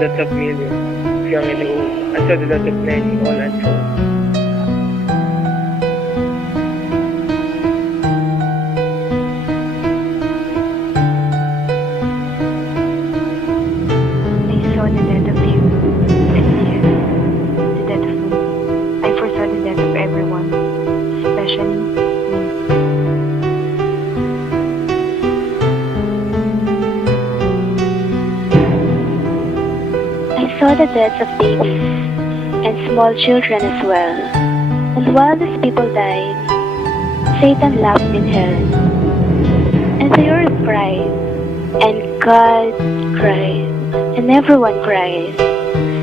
dots of millions, young and old. I saw the dots of many, all unfold. I saw the death of you, and yes, the death of me. I foresaw the death of everyone, especially me. I saw the deaths of babies and small children as well. And while these people died, Satan laughed in hell. And the earth cried, and God cried, and everyone cried,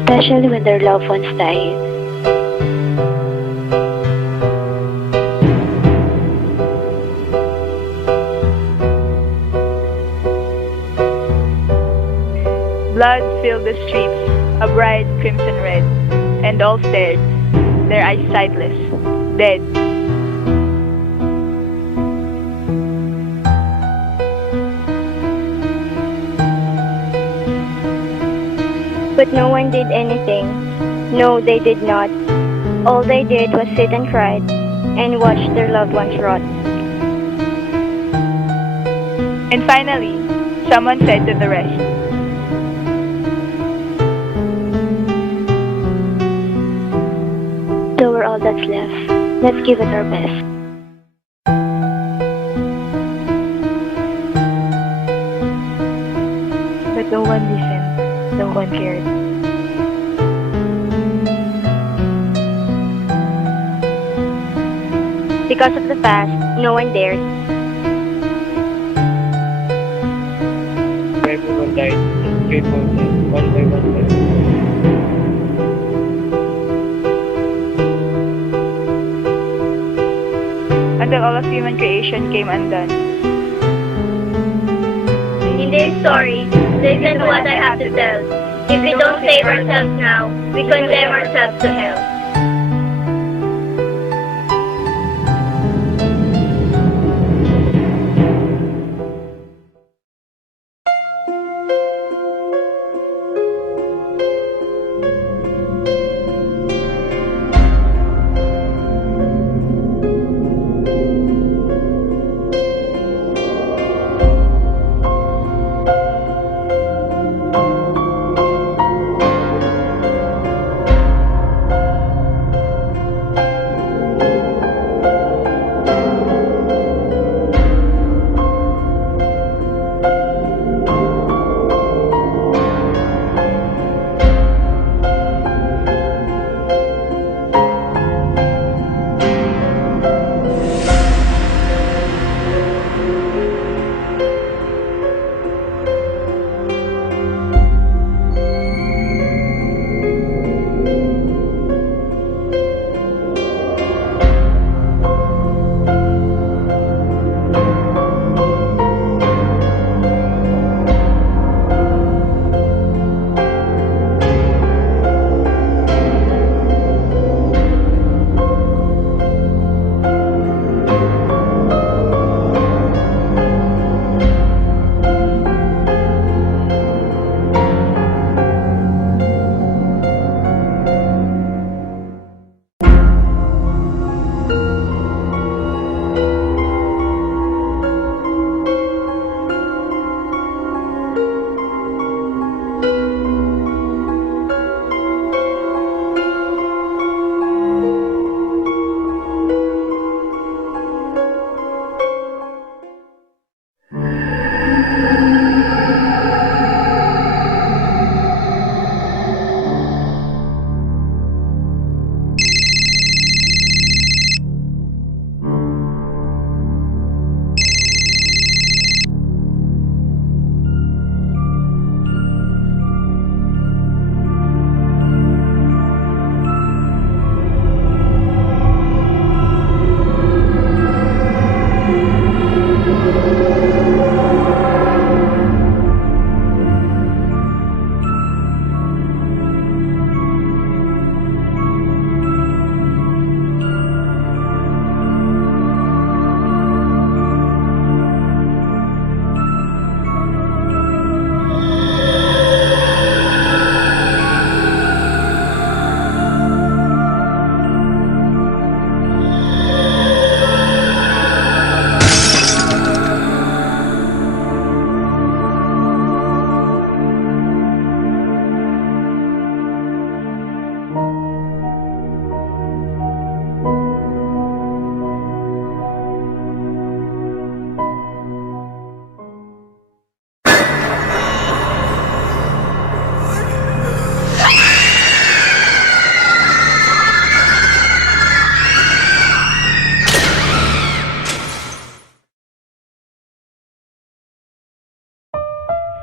especially when their loved ones died. Blood filled the streets, a bright crimson red, and all stared, their eyes sightless, dead. But no one did anything. No, they did not. All they did was sit and cry and watch their loved ones rot. And finally, someone said to the rest, So we're all that's left. Let's give it our best. But no one listened, no one cared. Because of the fast, no one dared. Everyone died, just faithful death, one by one. until all of human creation came undone. In this story, listen to what I have to tell. If we don't save ourselves now, we condemn ourselves to hell.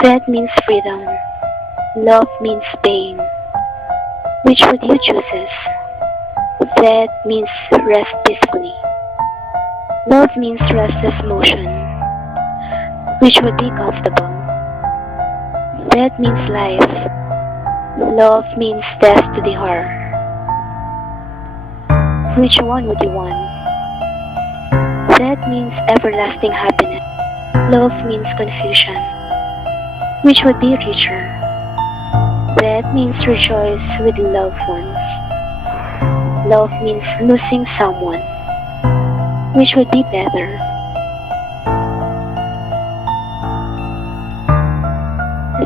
That means freedom. Love means pain. Which would you choose? That means rest peacefully. Love means restless motion. Which would be comfortable. That means life. Love means death to the heart. Which one would you want? That means everlasting happiness. Love means confusion. Which would be richer? That means rejoice with loved ones. Love means losing someone. Which would be better?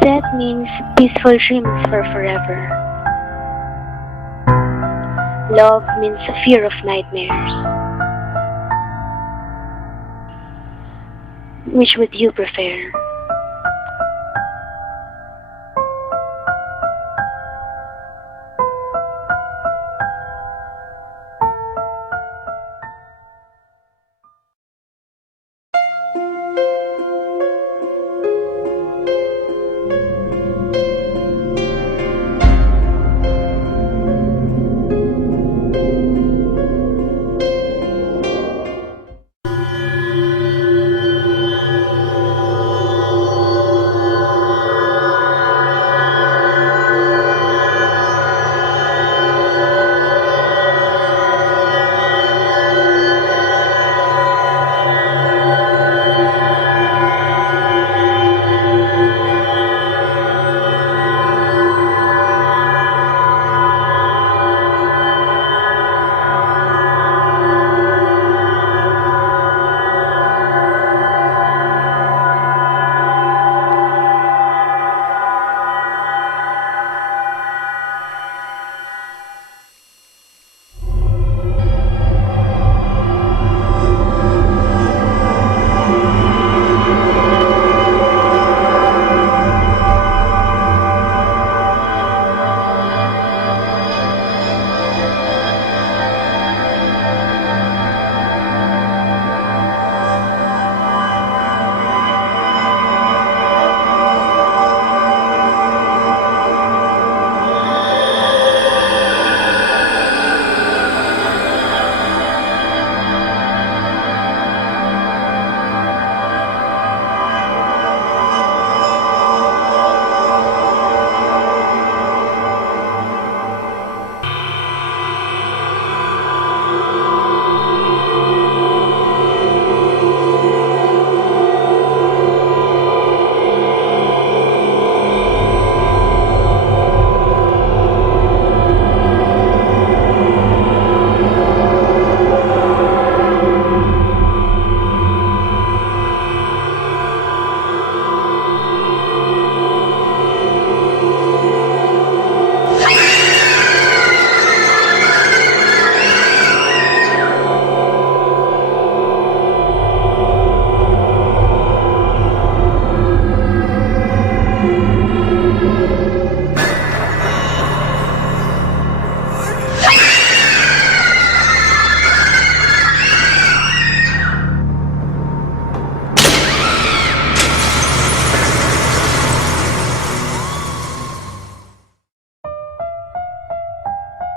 That means peaceful dreams for forever. Love means fear of nightmares. Which would you prefer?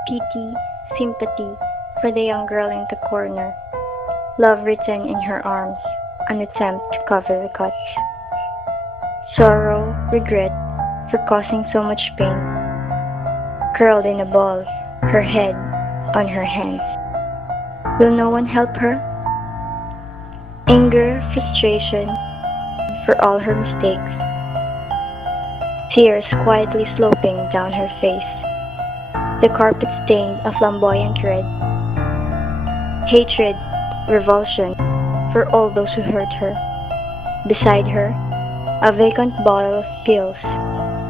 Pity, sympathy for the young girl in the corner. Love written in her arms, an attempt to cover the cuts. Sorrow, regret for causing so much pain. Curled in a ball, her head on her hands. Will no one help her? Anger, frustration for all her mistakes. Tears quietly sloping down her face. The carpet stained a flamboyant red. Hatred, revulsion for all those who hurt her. Beside her, a vacant bottle of pills.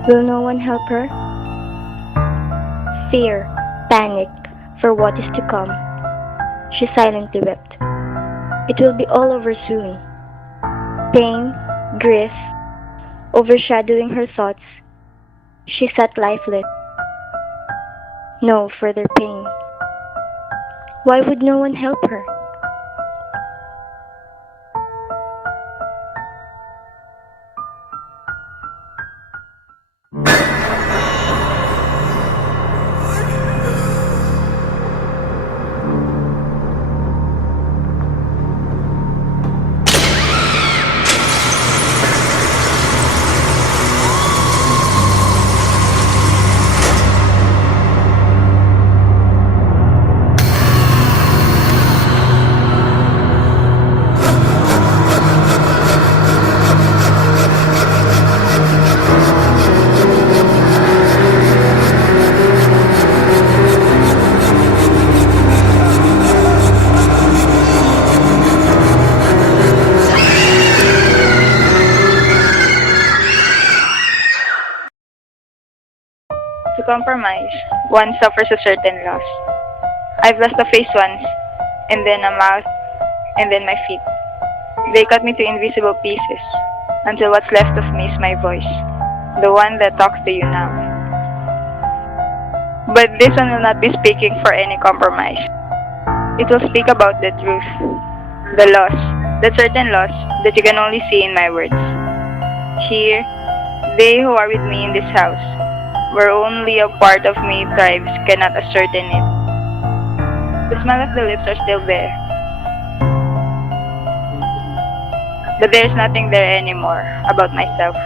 Will no one help her? Fear, panic for what is to come. She silently wept. It will be all over soon. Pain, grief, overshadowing her thoughts. She sat lifeless. No further pain. Why would no one help her? compromise, one suffers a certain loss. I've lost a face once, and then a mouth, and then my feet. They cut me to invisible pieces, until what's left of me is my voice, the one that talks to you now. But this one will not be speaking for any compromise. It will speak about the truth, the loss, that certain loss that you can only see in my words. Here, they who are with me in this house, where only a part of me thrives, cannot ascertain it. The smell of the lips are still there, but there's nothing there anymore about myself.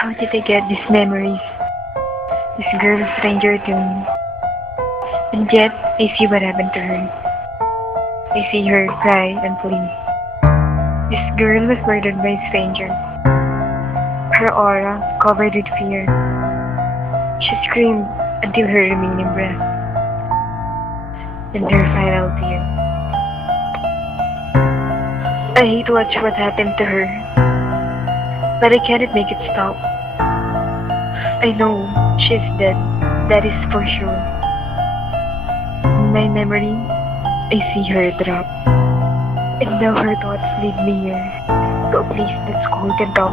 How did I get these memories? This girl is a stranger to me. And yet, I see what happened to her. I see her cry and plead. This girl was murdered by a stranger. Her aura covered with fear. She screamed until her remaining breath. And her final tear. I hate to watch what happened to her. But I cannot make it stop. I know she's dead, that is for sure. In my memory, I see her drop. And now her thoughts lead me here, to a place that's cold and dark.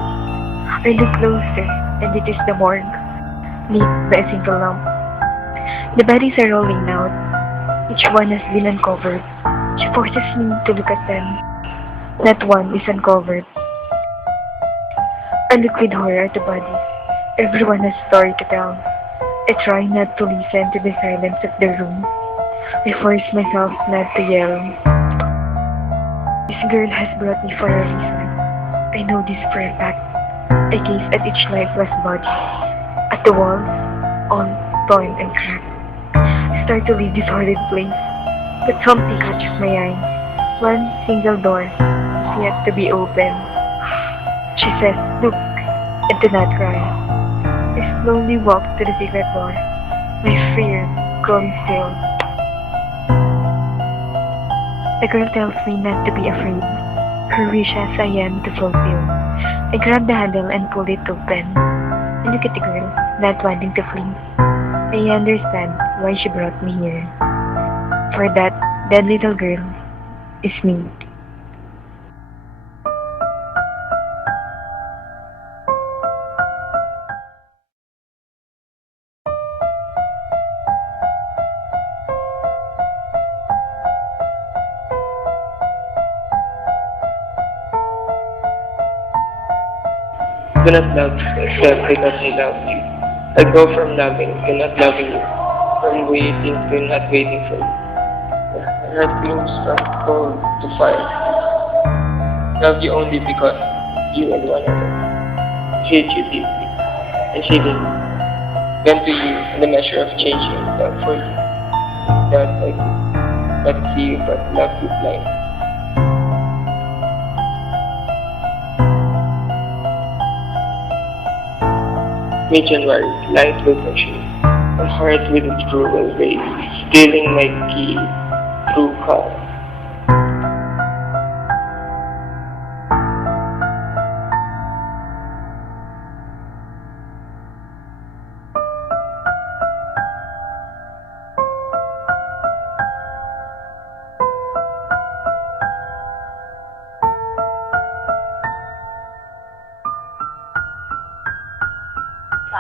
I look closer, and it is the morgue, lit by a single lamp. The bodies are rolling out. Each one has been uncovered. She forces me to look at them. Not one is uncovered. I look with horror at the bodies. Everyone has a story to tell. I try not to listen to the silence of the room. I force myself not to yell. This girl has brought me for a reason. I know this for a fact. I gaze at each lifeless body. At the walls, all torn and cracked. I start to leave this horrid place. But something catches my eye. One single door is yet to be opened. She says, "Look, and do not cry." I slowly walk to the secret door, my fear growing still. The girl tells me not to be afraid. Her wish as I am to fulfill. I grab the handle and pull it open. I look at the girl, not wanting to flee. I understand why she brought me here. For that dead little girl is me. Do not love yourself because I love you. I go from loving to not loving you, from waiting to not waiting for you. My heart moves from cold to fire. Love you only because you and one another. Hate you deeply and feeling went to you in the measure of changing love for you. That I could not see you but love you blind. Mid-January, light will touch me. My heart with its cruel race, stealing my key through color.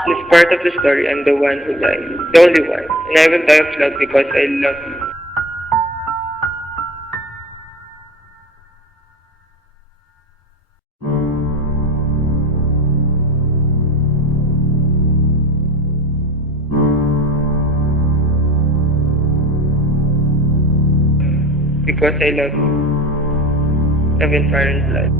This part of the story, I'm the one who lied, the only one, and I will die of love because I love you. Because I love you. Love and fire and blood.